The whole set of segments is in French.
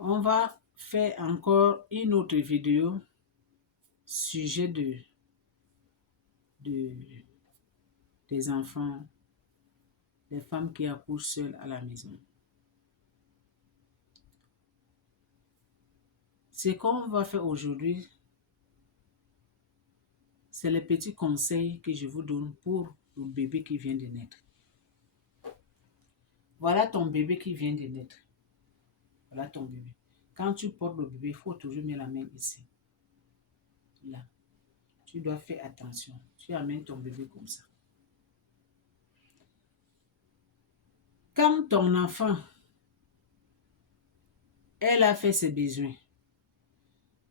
On va faire encore une autre vidéo sujet de- des enfants, des femmes qui accouchent seules à la maison. Ce qu'on va faire aujourd'hui, c'est les petits conseils que je vous donne pour le bébé qui vient de naître. Voilà ton bébé qui vient de naître. Voilà ton bébé. Quand tu portes le bébé, il faut toujours mettre la main ici. Là. Tu dois faire attention. Tu amènes ton bébé comme ça. Quand ton enfant, elle a fait ses besoins,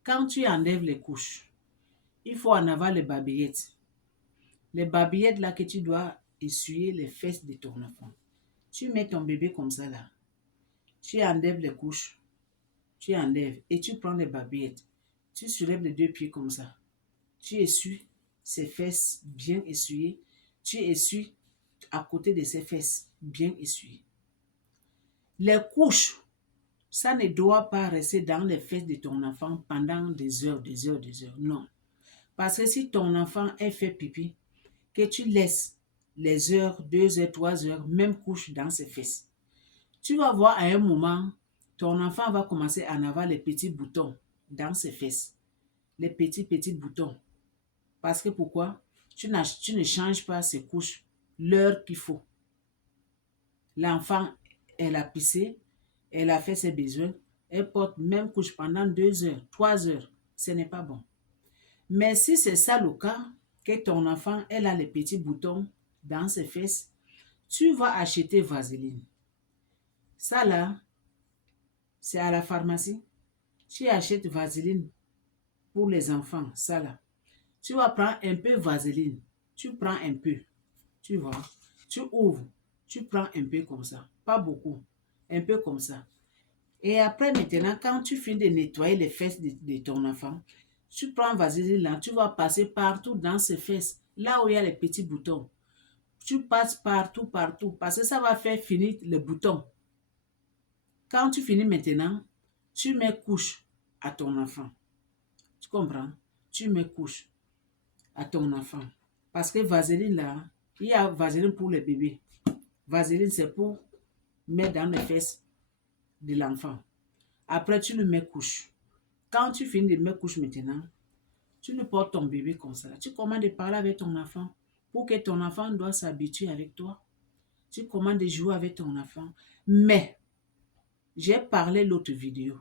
quand tu enlèves les couches, il faut en avoir les babillettes. Les babillettes là que tu dois essuyer les fesses de ton enfant. Tu mets ton bébé comme ça là. Tu enlèves les couches. Tu enlèves et tu prends les babillettes. Tu soulèves les deux pieds comme ça. Tu essuies ses fesses bien essuyées. Tu essuies à côté de ses fesses bien essuyées. Les couches, ça ne doit pas rester dans les fesses de ton enfant pendant des heures, des heures, des heures. Non. Parce que si ton enfant est fait pipi, que tu laisses les heures, 2 heures, 3 heures, même couche dans ses fesses, tu vas voir à un moment, ton enfant va commencer à en avoir les petits boutons dans ses fesses. Les petits boutons. Parce que pourquoi? Tu ne changes pas ses couches l'heure qu'il faut. L'enfant, elle a pissé, elle a fait ses besoins, elle porte même couche pendant 2 heures, 3 heures. Ce n'est pas bon. Mais si c'est ça le cas, que ton enfant, elle a les petits boutons dans ses fesses, tu vas acheter vaseline. Ça là, c'est à la pharmacie. Tu achètes vaseline pour les enfants, ça là. Tu vas prendre un peu vaseline. Tu prends un peu, tu vois. Tu ouvres, tu prends un peu comme ça. Pas beaucoup, un peu comme ça. Et après, maintenant, quand tu finis de nettoyer les fesses de ton enfant, tu prends vaseline là, tu vas passer partout dans ses fesses, là où il y a les petits boutons. Tu passes partout, partout, parce que ça va faire finir les boutons. Quand tu finis maintenant, tu mets couche à ton enfant. Tu comprends? Tu mets couche à ton enfant. Parce que vaseline là, il y a vaseline pour les bébés. Vaseline, c'est pour mettre dans les fesses de l'enfant. Après, tu le mets couche. Quand tu finis de mettre couche maintenant, tu le portes ton bébé comme ça. Tu commandes de parler avec ton enfant pour que ton enfant doit s'habituer avec toi. Tu commandes de jouer avec ton enfant. Mais, j'ai parlé l'autre vidéo.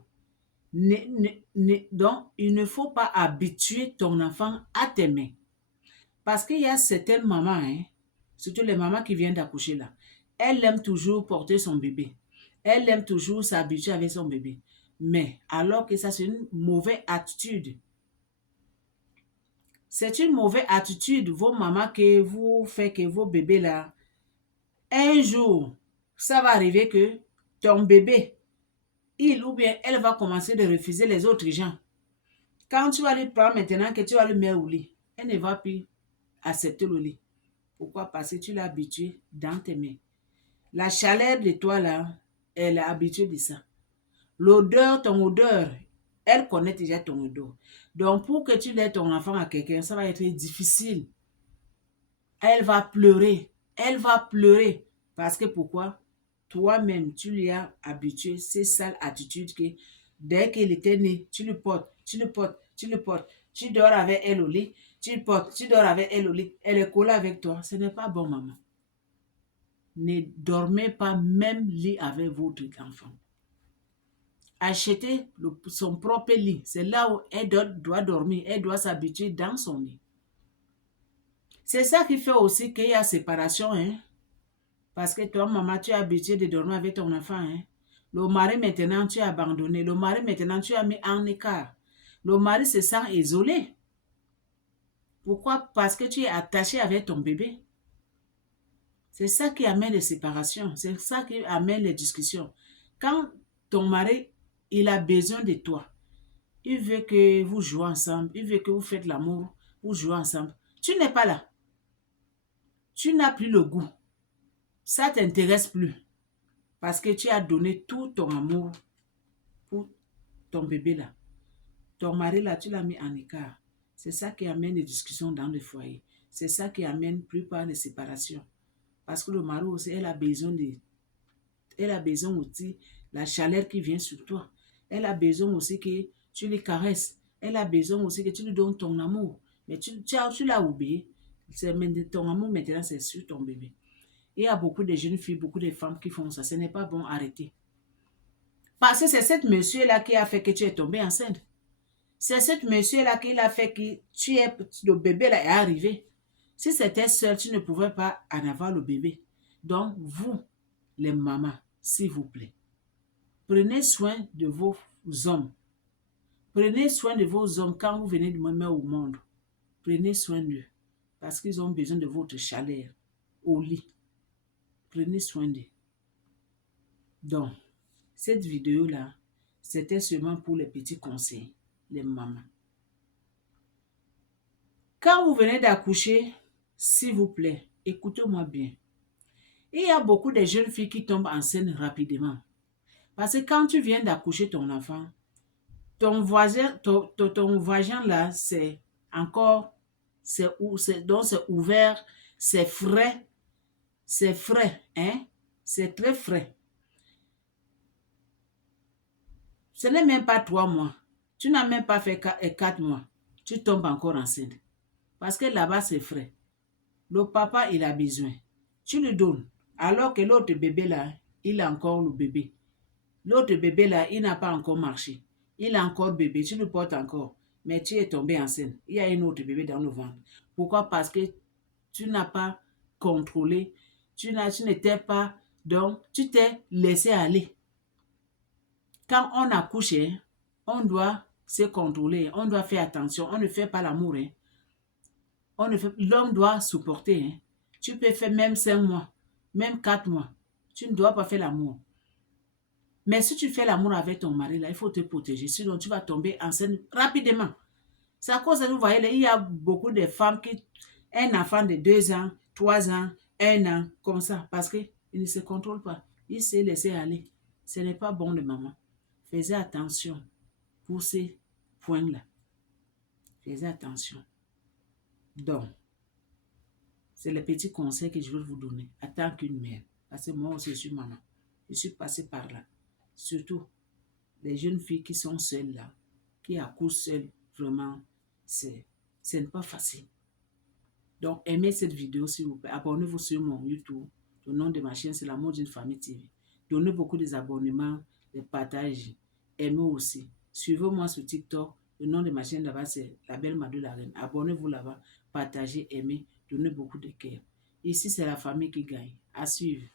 Donc, il ne faut pas habituer ton enfant à t'aimer. Parce qu'il y a certaines mamans, hein, surtout les mamans qui viennent d'accoucher là, elles aiment toujours porter son bébé. Elles aiment toujours s'habituer avec son bébé. Mais alors que ça, c'est une mauvaise attitude. C'est une mauvaise attitude, vos mamans, que vous faites que vos bébés là, un jour, ça va arriver que ton bébé, il ou bien elle va commencer de refuser les autres gens. Quand tu vas lui prendre maintenant que tu vas le mettre au lit, elle ne va plus accepter le lit. Pourquoi? Parce que tu l'as habitué dans tes mains. La chaleur de toi là, elle est habituée de ça. L'odeur, ton odeur, elle connaît déjà ton odeur. Donc pour que tu lèves ton enfant à quelqu'un, ça va être difficile. Elle va pleurer. Elle va pleurer. Parce que pourquoi? Toi-même, tu lui as habitué ces sales attitudes que dès qu'il était né, tu le portes, tu le portes, tu le portes. Tu dors avec elle au lit, tu le portes, tu dors avec elle au lit. Elle est collée avec toi. Ce n'est pas bon, maman. Ne dormez pas même lit avec votre enfant. Achetez son propre lit. C'est là où elle doit dormir. Elle doit s'habituer dans son lit. C'est ça qui fait aussi qu'il y a séparation, hein. Parce que toi, maman, tu es habituée de dormir avec ton enfant, hein. Le mari, maintenant, tu as abandonné. Le mari, maintenant, tu as mis en écart. Le mari se sent isolé. Pourquoi? Parce que tu es attaché avec ton bébé. C'est ça qui amène les séparations. C'est ça qui amène les discussions. Quand ton mari, il a besoin de toi, il veut que vous jouez ensemble, il veut que vous faites l'amour, vous jouez ensemble. Tu n'es pas là. Tu n'as plus le goût. Ça ne t'intéresse plus. Parce que tu as donné tout ton amour pour ton bébé là, ton mari là, tu l'as mis en écart. C'est ça qui amène les discussions dans le foyer. C'est ça qui amène plus par les séparations. Parce que le mari aussi, elle a besoin aussi de la chaleur qui vient sur toi. Elle a besoin aussi que tu les caresses. Elle a besoin aussi que tu lui donnes ton amour. Mais tu l'as oublié. Ton amour maintenant, c'est sur ton bébé. Il y a beaucoup de jeunes filles, beaucoup de femmes qui font ça. Ce n'est pas bon, arrêtez. Parce que c'est cette monsieur-là qui a fait que tu es tombée enceinte. C'est cette monsieur-là qui l'a fait que le bébé là est arrivé. Si c'était seul, tu ne pouvais pas en avoir le bébé. Donc, vous, les mamans, s'il vous plaît, prenez soin de vos hommes. Prenez soin de vos hommes quand vous venez de me mettre au monde. Prenez soin d'eux. Parce qu'ils ont besoin de votre chaleur au lit. Prenez soin d'eux. Donc, cette vidéo-là, c'était seulement pour les petits conseils, les mamans. Quand vous venez d'accoucher, s'il vous plaît, écoutez-moi bien. Il y a beaucoup de jeunes filles qui tombent enceintes rapidement. Parce que quand tu viens d'accoucher ton enfant, ton vagin là, c'est encore, donc c'est ouvert, c'est frais, hein? C'est très frais. Ce n'est même pas 3 mois. Tu n'as même pas fait 4 mois. Tu tombes encore enceinte. Parce que là-bas, c'est frais. Le papa, il a besoin. Tu lui donnes. Alors que l'autre bébé là, il a encore le bébé. L'autre bébé là, il n'a pas encore marché. Il a encore bébé. Tu le portes encore. Mais tu es tombé enceinte. Il y a un autre bébé dans le ventre. Pourquoi? Parce que tu n'as pas contrôlé. Tu n'étais pas... Donc, tu t'es laissé aller. Quand on accouche, on doit se contrôler. On doit faire attention. On ne fait pas l'amour. L'homme doit supporter. Tu peux faire même 5 mois, même 4 mois. Tu ne dois pas faire l'amour. Mais si tu fais l'amour avec ton mari, là, il faut te protéger. Sinon, tu vas tomber enceinte rapidement. C'est à cause de vous voyez, il y a beaucoup de femmes qui... Un enfant de 2 ans, 3 ans, 1 an, comme ça. Parce qu'il ne se contrôle pas. Il s'est laissé aller. Ce n'est pas bon de maman. Faites attention pour ces points-là. Faites attention. Donc, c'est le petit conseil que je veux vous donner en tant qu'une mère. Parce que moi aussi, je suis maman. Je suis passée par là. Surtout, les jeunes filles qui sont seules là, qui accouchent seules, vraiment, ce n'est pas facile. Donc, aimez cette vidéo s'il vous plaît. Abonnez-vous sur mon YouTube. Le nom de ma chaîne, c'est L'amour d'une famille TV. Donnez beaucoup des abonnements, des partages. Aimez aussi. Suivez-moi sur TikTok. Le nom de ma chaîne là-bas, c'est La Belle Madou la Reine. Abonnez-vous là-bas. Partagez, aimez. Donnez beaucoup de cœur. Ici, c'est la famille qui gagne. À suivre.